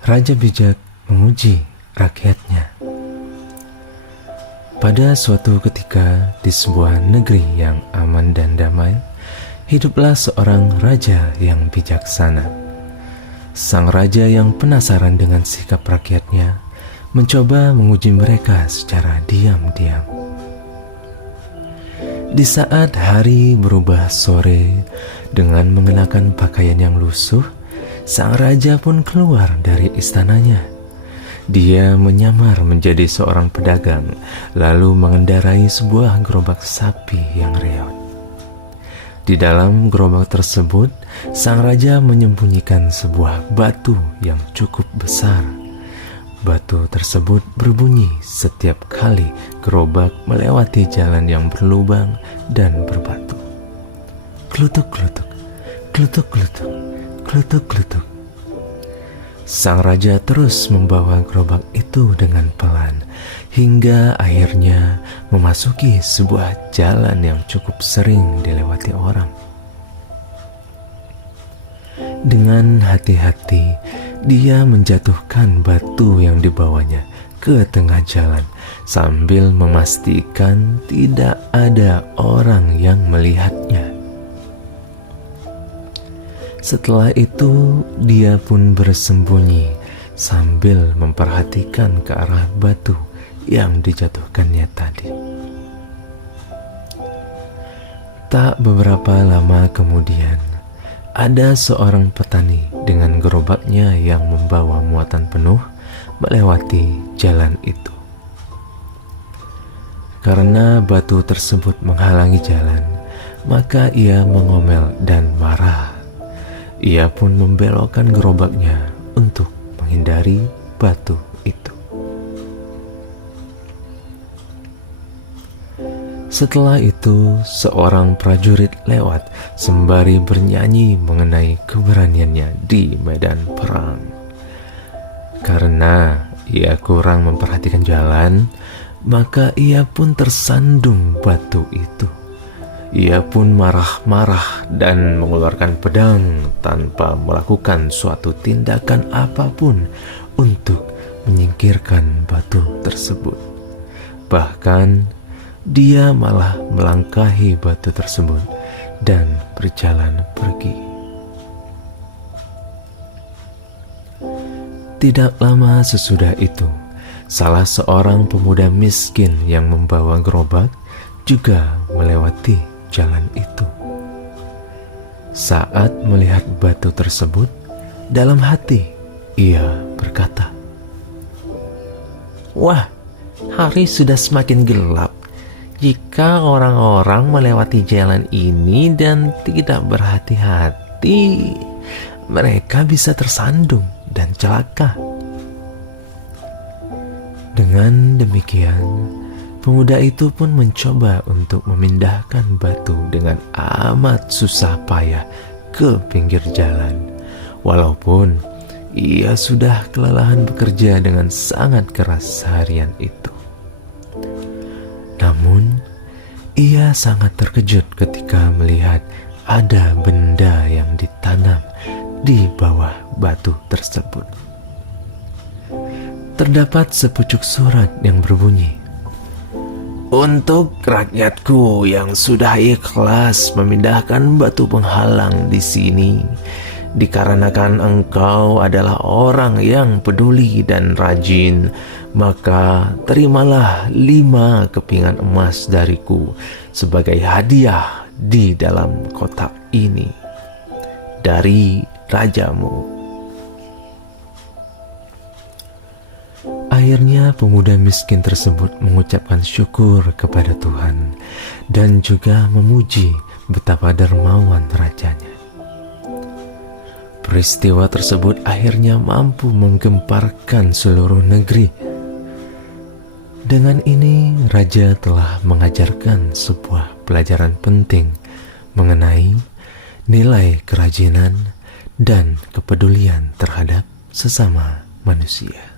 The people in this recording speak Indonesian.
Raja bijak menguji rakyatnya. Pada suatu ketika di sebuah negeri yang aman dan damai, hiduplah seorang raja yang bijaksana. Sang raja yang penasaran dengan sikap rakyatnya mencoba menguji mereka secara diam-diam. Di saat hari berubah sore, dengan mengenakan pakaian yang lusuh, sang raja pun keluar dari istananya. Dia menyamar menjadi seorang pedagang, lalu mengendarai sebuah gerobak sapi yang reot. Di dalam gerobak tersebut, sang raja menyembunyikan sebuah batu yang cukup besar. Batu tersebut berbunyi setiap kali gerobak melewati jalan yang berlubang dan berbatu. Klutuk-klutuk, klutuk-klutuk, klutuk-klutuk. Sang raja terus membawa gerobak itu dengan pelan, hingga akhirnya memasuki sebuah jalan yang cukup sering dilewati orang. Dengan hati-hati, dia menjatuhkan batu yang dibawanya ke tengah jalan sambil memastikan tidak ada orang yang melihatnya. Setelah itu, dia pun bersembunyi sambil memperhatikan ke arah batu yang dijatuhkannya tadi. Tak beberapa lama kemudian, ada seorang petani dengan gerobaknya yang membawa muatan penuh melewati jalan itu. Karena batu tersebut menghalangi jalan, maka ia mengomel dan marah. Ia pun membelokkan gerobaknya untuk menghindari batu itu. Setelah itu, seorang prajurit lewat sembari bernyanyi mengenai keberaniannya di medan perang. Karena ia kurang memperhatikan jalan, maka ia pun tersandung batu itu. Ia pun marah-marah dan mengeluarkan pedang tanpa melakukan suatu tindakan apapun untuk menyingkirkan batu tersebut. Bahkan, dia malah melangkahi batu tersebut dan berjalan pergi. Tidak lama sesudah itu, salah seorang pemuda miskin yang membawa gerobak juga melewati jalan itu. Saat melihat batu tersebut, dalam hati ia berkata, "Wah, hari sudah semakin gelap. Jika orang-orang melewati jalan ini dan tidak berhati-hati, mereka bisa tersandung dan celaka." Dengan demikian, pemuda itu pun mencoba untuk memindahkan batu dengan amat susah payah ke pinggir jalan, walaupun ia sudah kelelahan bekerja dengan sangat keras seharian itu. Namun, ia sangat terkejut ketika melihat ada benda yang ditanam di bawah batu tersebut. Terdapat sepucuk surat yang berbunyi, "Untuk rakyatku yang sudah ikhlas memindahkan batu penghalang di sini, dikarenakan engkau adalah orang yang peduli dan rajin, maka terimalah 5 kepingan emas dariku sebagai hadiah di dalam kotak ini dari rajamu." Akhirnya pemuda miskin tersebut mengucapkan syukur kepada Tuhan dan juga memuji betapa dermawan rajanya. Peristiwa tersebut akhirnya mampu menggemparkan seluruh negeri. Dengan ini, raja telah mengajarkan sebuah pelajaran penting mengenai nilai kerajinan dan kepedulian terhadap sesama manusia.